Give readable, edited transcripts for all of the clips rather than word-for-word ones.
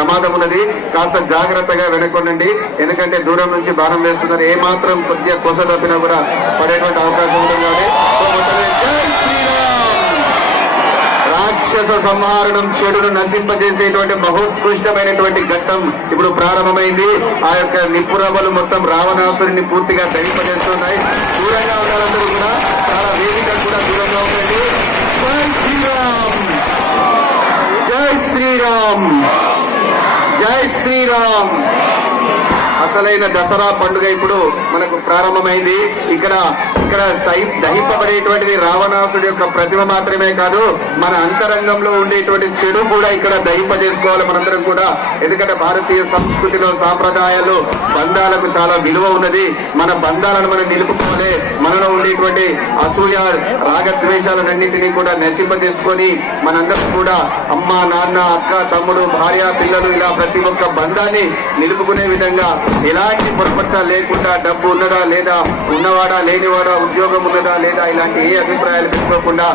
ప్రమాదం ఉన్నది. కాస్త జాగ్రత్తగా వెనకొండండి, ఎందుకంటే దూరం నుంచి బాణం వేస్తున్నారు. ఏ మాత్రం కొద్దిగా కొస తప్పినా కూడా పడేటువంటి అవకాశం ఉంటుంది. రాక్షస సంహారణం, చెడును నశింపజేసేటువంటి మహోత్కృష్టమైనటువంటి ఘట్టం ఇప్పుడు ప్రారంభమైంది. ఆ యొక్క నిప్పురవ్వలు మొత్తం రావణాసురుని పూర్తిగా దహింపజేస్తున్నాయి. దూరంగా ఉన్నారందరూ కూడా, చాలా వేదిక కూడా దూరంగా ఉండండి. జై శ్రీరామ్, జై శ్రీరామ్. అసలైన దసరా పండుగ ఇప్పుడు మనకు ప్రారంభమైంది. ఇక్కడ దహింపబడేటువంటిది రావణాసుడి యొక్క ప్రతిమ మాత్రమే కాదు, మన అంతరంగంలో ఉండేటువంటి చెడు కూడా ఇక్కడ దహింపజేసుకోవాలి మనందరం కూడా. ఎందుకంటే భారతీయ సంస్కృతిలో సాంప్రదాయాలు బంధాలకు చాలా విలువ ఉన్నది. మన బంధాలను మనం నిలుపుకోవాలి. మనలో ఉండేటువంటి అసూయ రాగద్వేషాలన్నింటినీ కూడా నశింపజేసుకొని మనందరం కూడా అమ్మ, నాన్న, అక్క, తమ్ముడు, భార్య, పిల్లలు ఇలా ప్రతి ఒక్క బంధాన్ని నిలుపుకునే విధంగా ఎలాంటి పొరపట్ల లేకుండా, డబ్బు ఉన్నదా లేదా, ఉన్నవాడా లేనివాడా, ఉద్యోగం ఉన్నదా లేదా, ఇలాంటి ఏ అభిప్రాయాలు పెట్టుకోకుండా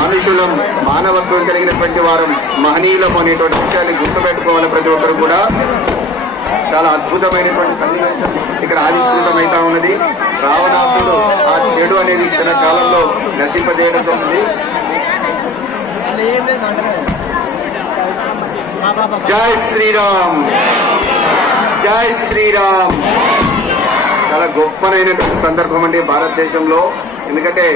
మనుషులం, మానవత్వం కలిగినటువంటి వారం, మహనీయులం అనేటువంటి విషయాన్ని గుర్తుపెట్టుకోవాలి ప్రతి ఒక్కరు కూడా. చాలా అద్భుతమైనటువంటి సన్నివేశం ఇక్కడ ఆవిష్కృతమైతా ఉన్నది. రావణాసుడు ఆ చెడు అనేది చిన్న కాలంలో నశింపజేయడంతో ఉంది. జై శ్రీరామ్, జై శ్రీరామ్. చాలా గొప్పనైనటువంటి సందర్భం అండి భారతదేశంలో. ఎందుకంటే